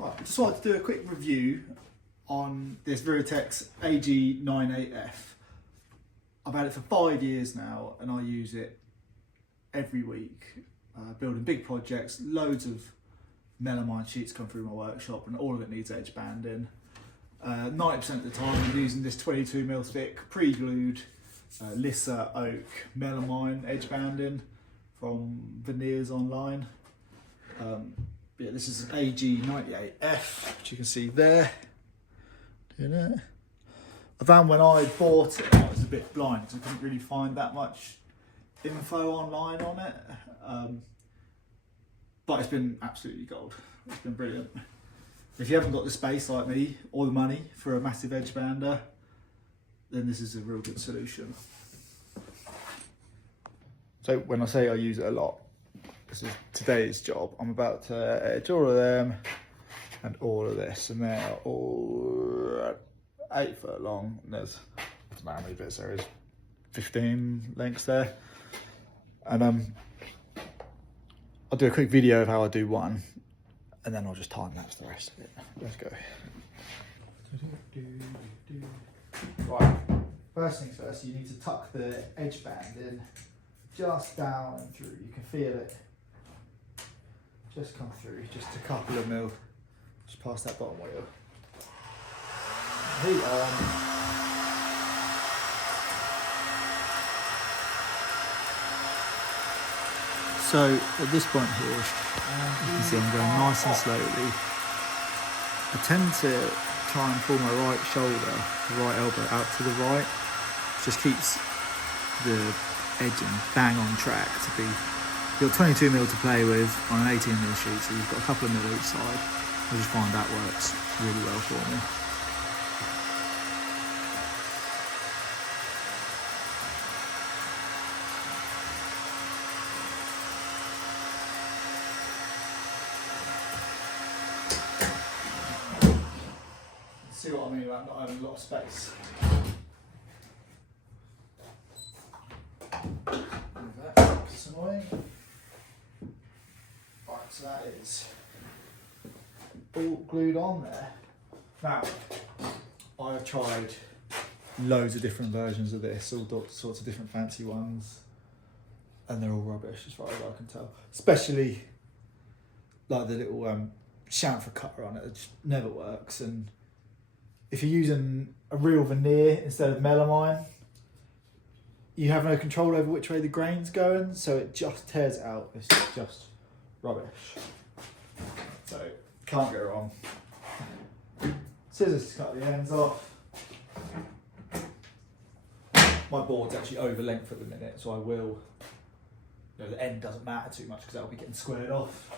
Right, I just wanted to do a quick review on this Virutex AG98F. I've had it for 5 years now and I use it every week, building big projects. Loads of melamine sheets come through my workshop and all of it needs edge banding. 90% of the time I'm using this 22mm thick pre-glued Lissa oak melamine edge banding from Veneers online. Yeah, this is an AG98F, which you can see there. Doing it. I found when I bought it, I was a bit blind because I couldn't really find that much info online on it. But it's been absolutely gold. It's been brilliant. If you haven't got the space like me or the money for a massive edge bander, then this is a real good solution. So when I say I use it a lot, this is today's job. I'm about to edge all of them and all of this, and they're all 8 foot long. And there's, I don't know how many bits there is, 15 lengths there. And I'll do a quick video of how I do one, and then I'll just time lapse the rest of it. Let's go. Right, first things first, you need to tuck the edge band in just down and through. You can feel it just come through, just a couple of mil, just past that bottom wheel. Heat on. So at this point here, you can see I'm going nice and slowly. I tend to try and pull my right shoulder, the right elbow out to the right. Just keeps the edging bang on track to be. You've got 22mm to play with on an 18mm sheet, so you've got a couple of mil each side. I just find that works really well for me. See what I mean about not having a lot of space. That's annoying. Right, so that is all glued on there. Now, I've tried loads of different versions of this, all sorts of different fancy ones, and they're all rubbish as far as I can tell. Especially like the little chamfer cutter on it, it just never works. And if you're using a real veneer instead of melamine, you have no control over which way the grain's going, so it just tears it out. It's just rubbish. So, can't go wrong. Scissors to cut the ends off. My board's actually over length at the minute, so I will, the end doesn't matter too much because that'll be getting squared off.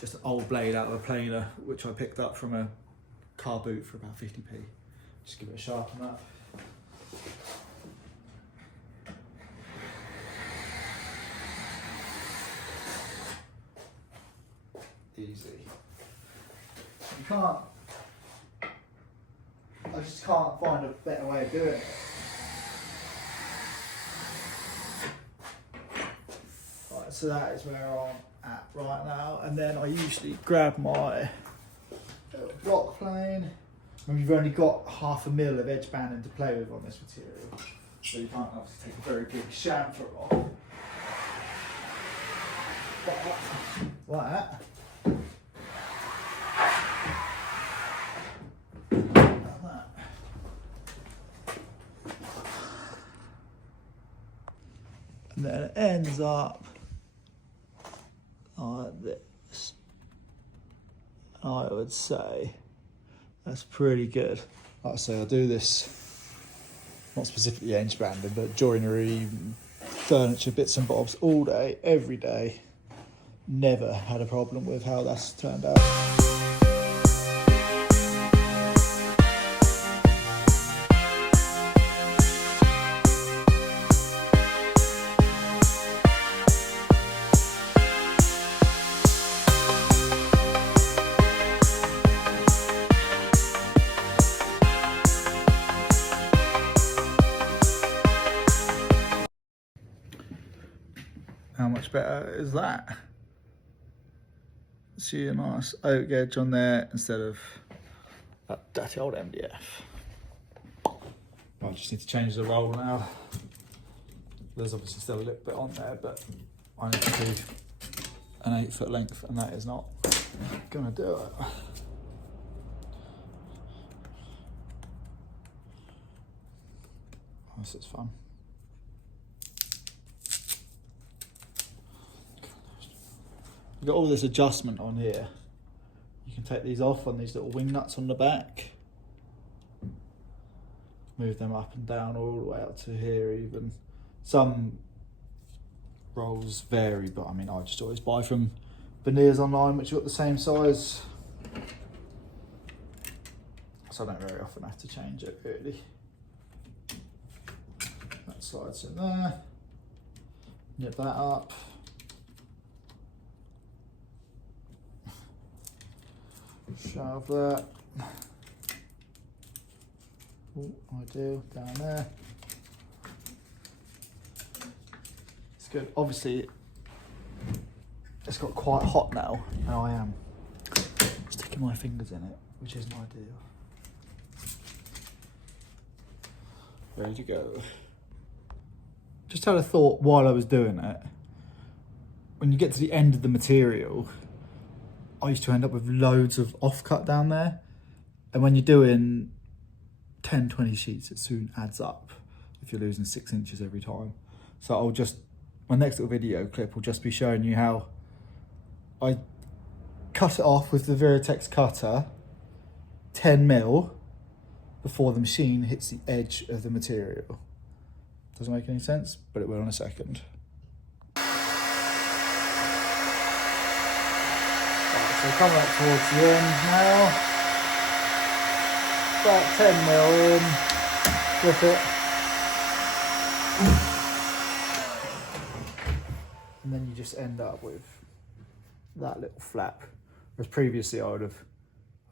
Just an old blade out of a planer, which I picked up from a car boot for about 50p. Just give it a sharpen up. Easy. You can't, I just can't find a better way of doing it. Right, so that is where I'm at right now, and then I usually grab my block plane. When you've only got 1/2 mil of edge banding to play with on this material, so you can't obviously take a very big chamfer off. But like that. And then it ends up like this. I would say that's pretty good. Like I say, I do this, not specifically edge banding, but joinery, furniture, bits and bobs all day, every day. Never had a problem with how that's turned out. How much better is that? See a nice oak edge on there instead of that dirty old MDF. I just need to change the roll now. There's obviously still a little bit on there, but I need to do an 8 foot length, and that is not gonna do it. This is fun. You've got all this adjustment on here. You can take these off on these little wing nuts on the back. Move them up and down all the way up to here even. Some rolls vary, but I mean, I just always buy from veneers online, which have got the same size. So I don't very often have to change it really. That slides in there. Nip that up. Shove that. Oh, I do, down there. It's good. Obviously, it's got quite hot now, and I am sticking my fingers in it, which isn't ideal. Ready to go. Just had a thought while I was doing it. When you get to the end of the material, I used to end up with loads of offcut down there. And when you're doing 10, 20 sheets, it soon adds up if you're losing 6 inches every time. So my next little video clip will just be showing you how I cut it off with the Virutex cutter, 10mm, before the machine hits the edge of the material. Doesn't make any sense, but it will in a second. So coming up towards the end now. About 10mm in, flip it. And then you just end up with that little flap. Whereas previously I was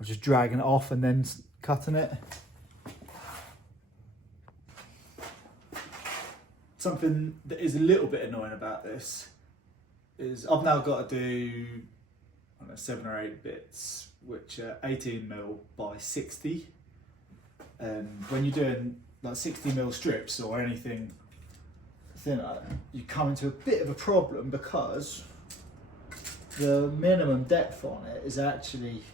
just dragging it off and then cutting it. Something that is a little bit annoying about this is I've now got to do, I don't know, 7 or 8 bits, which are 18mm by 60. And when you're doing like 60mm strips or anything thinner, you come into a bit of a problem because the minimum depth on it is actually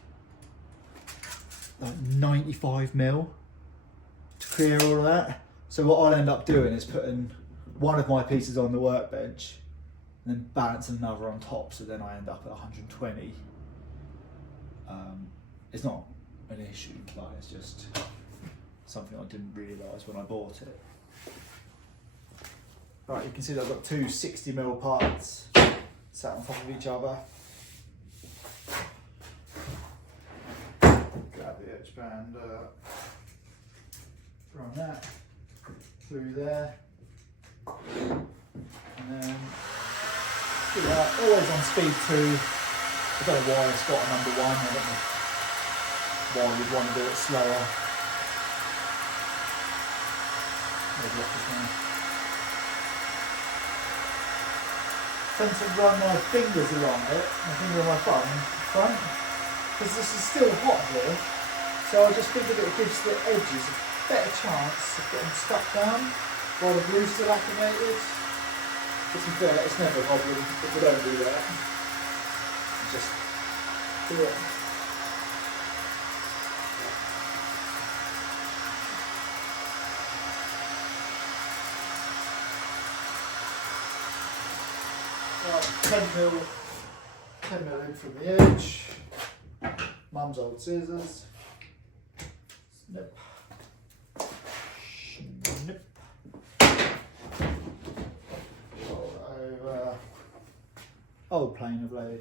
like 95mm to clear all of that. So what I'll end up doing is putting one of my pieces on the workbench and then balancing another on top, so then I end up at 120. It's not an issue, like it's just something I didn't realise when I bought it. Right, you can see that I've got 2 60mm parts sat on top of each other. Grab the edge band run that through there. And then do that, always on speed 2. I don't know why it's got a number 1, I don't know why you'd want to do it slower. I tend to run my fingers along it, my finger on my thumb front, because this is still hot here, so I just figured it gives the edges a better chance of getting stuck down while the glue's still acclimated. To be fair, it's never a problem if we don't do that. Just do it. Right, 10mm in from the edge. Mum's old scissors. Snip. Snip. Over. Old planer blade.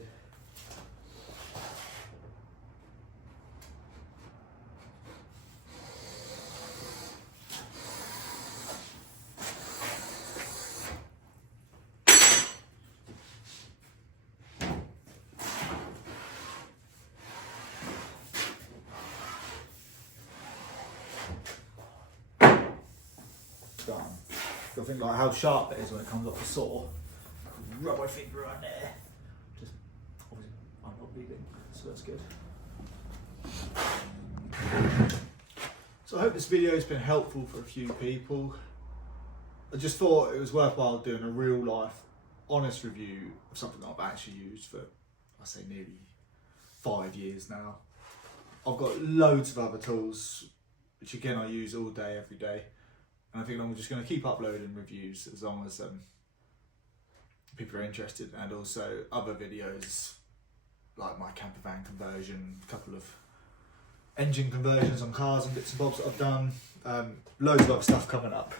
Done. You'll think like how sharp it is when it comes off the saw. Rub my finger on there. Just obviously I'm not bleeding, so that's good. So I hope this video has been helpful for a few people. I just thought it was worthwhile doing a real life, honest review of something that I've actually used for, I say, nearly 5 years now. I've got loads of other tools, which again I use all day, every day. And I think I'm just going to keep uploading reviews as long as people are interested, and also other videos like my camper van conversion, a couple of engine conversions on cars and bits and bobs that I've done, loads of other stuff coming up.